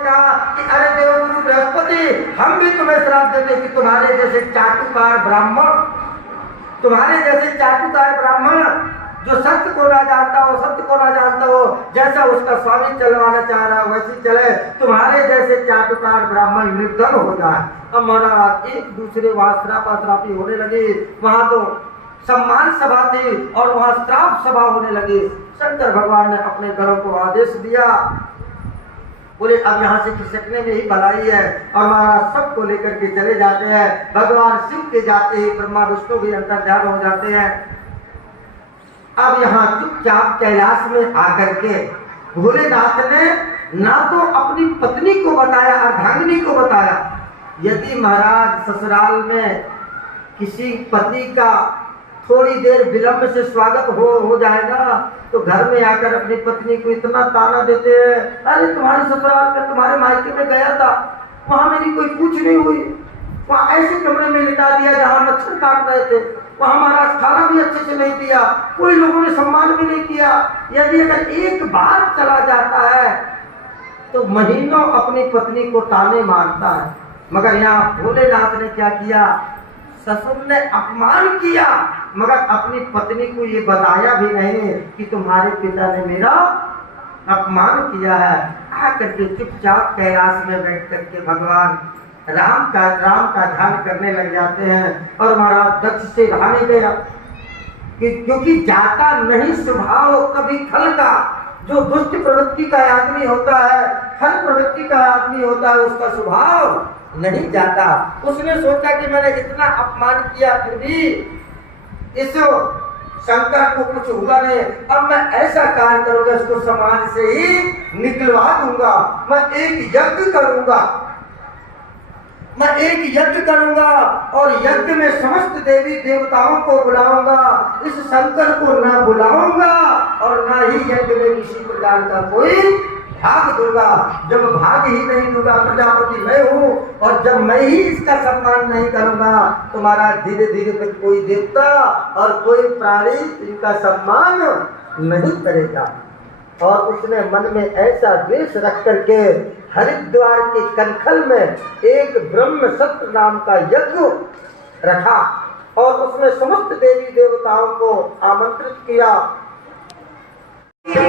कहा कि अरे देवगुरु बृहस्पति, हम भी तुम्हें श्राप देते कि तुम्हारे जैसे चाटुकार ब्राह्मण जो सत्य को ना जानता हो, सत्य को ना जानता हो, जैसा उसका स्वामी चलवाना चाह रहा है वैसे चले, तुम्हारे जैसे चाटुकार ब्राह्मण निर्धन हो जाए। अब महाराज एक दूसरे वहां श्रापाश्रापी होने लगे। वहां तो सम्मान सभा थी और वहां श्राप सभा होने लगी। शंकर भगवान ने अपने गणों को आदेश दिया, बोले अब यहाँ से खिसकने में ही भलाई है। और महाराज सबको लेकर के चले जाते हैं। भगवान शिव के जाते ही ब्रह्मा विष्णु भी अंतर्ध्यान हो जाते हैं। अब यहाँ चुपचाप कैलाश में आकर के भोलेनाथ ने ना तो अपनी पत्नी को बताया, अर्धांगिनी को बताया। यदि महाराज ससुराल में किसी पति का थोड़ी देर विलंब से स्वागत हो जाएगा तो घर में आकर अपनी पत्नी को इतना ताना देते हैं, अरे तुम्हारे ससुराल में, तुम्हारे मायके में गया था, वहां मेरी कोई पूछ नहीं हुई, वहां ऐसे कमरे में लिटा दिया जहां मच्छर काट रहे थे, वहां महाराज खाना भी अच्छे से नहीं दिया, कोई लोगों ने सम्मान भी नहीं किया। यदि अगर एक बार चला जाता है तो महीनों अपनी पत्नी को ताने मारता है। मगर यहाँ भोलेनाथ ने क्या किया, ससुर ने अपमान किया मगर अपनी पत्नी को ये बताया भी नहीं कि तुम्हारे पिता ने मेरा अपमान किया है। आकर के चुपचाप कैलाश में बैठ करके भगवान राम का ध्यान करने लग जाते हैं। और महाराज दक्ष से रहा नहीं गया कि क्योंकि जाता नहीं स्वभाव कभी खल का। जो दुष्ट प्रवृत्ति का आदमी होता है, खल प्रवृत्ति का आदमी होता है, उसका स्वभाव नहीं जाता। उसने सोचा कि मैंने इतना अपमान किया फिर भी इस शंकर को कुछ हुआ नहीं, अब मैं ऐसा कार्य करूंगा, इसको समाज से ही निकलवा दूंगा। मैं एक यज्ञ करूंगा और यज्ञ में समस्त देवी देवताओं को बुलाऊंगा। इस शंकर को न बुलाऊंगा और न ही यज्ञ में किसी प्रकार का कोई भाग दूंगा। जब भाग ही नहीं दूंगा, प्रजापति मैं हूँ, और जब मैं ही इसका सम्मान नहीं करूंगा तो महाराज धीरे धीरे फिर कोई देवता और कोई प्राणी इनका सम्मान नहीं करेगा। और उसने मन में ऐसा द्वेष रख करके हरिद्वार के कनखल में एक ब्रह्म सत्र नाम का यज्ञ रखा और उसमें समस्त देवी देवताओं को आमंत्रित किया। हरे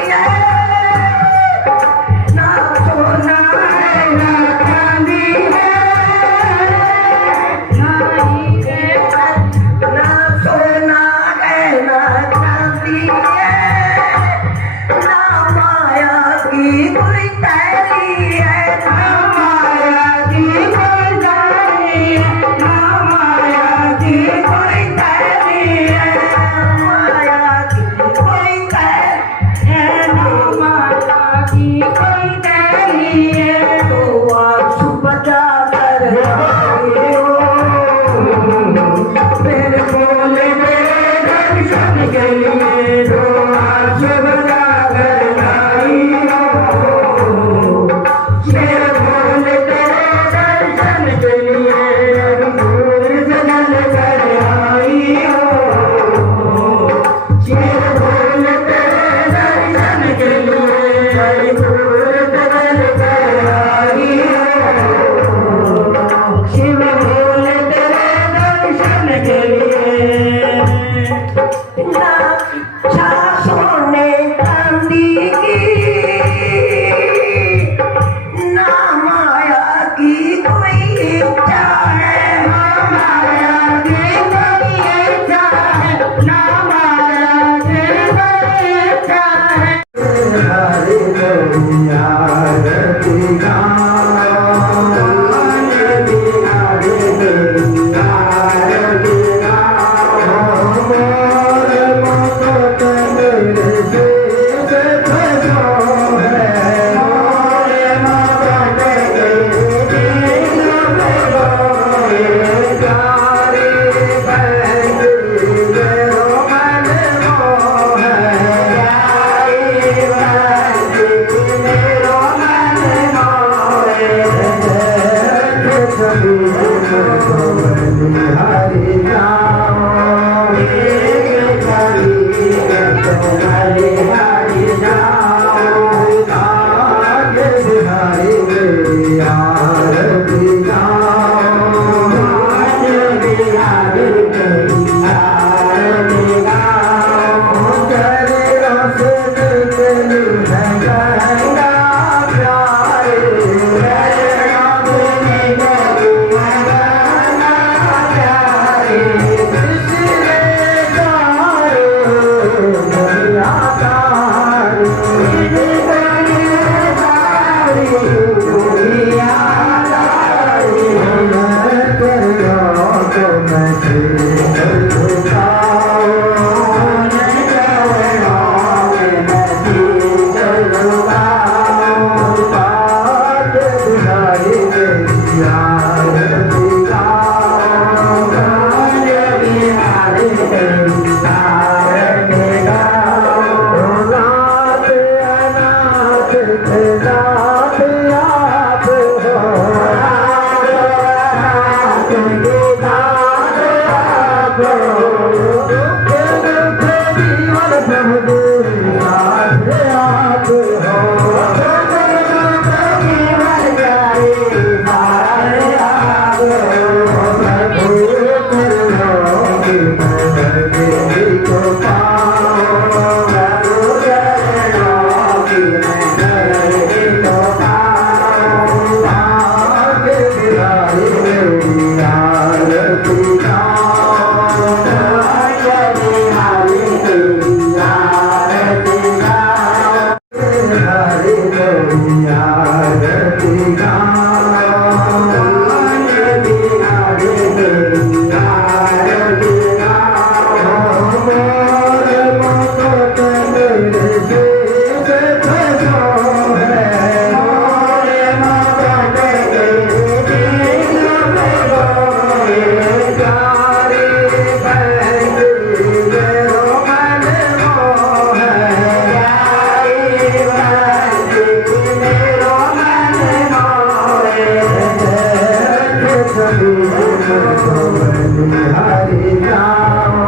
हरि जाओ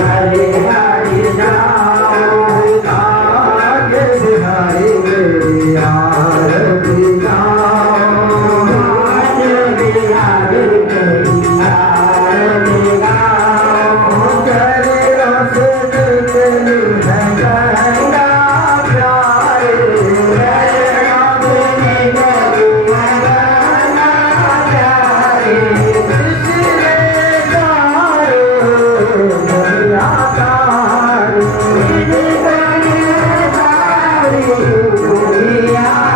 हरि हरि जाओ आगे बिहारी मेरी आरती गाओ आगे बिहारी मेरी आरती गाओ तेरे रस दिल है गंगा प्यारे तेरे रस दिल है गंगा प्यारे इसलिए गाओ दुनिया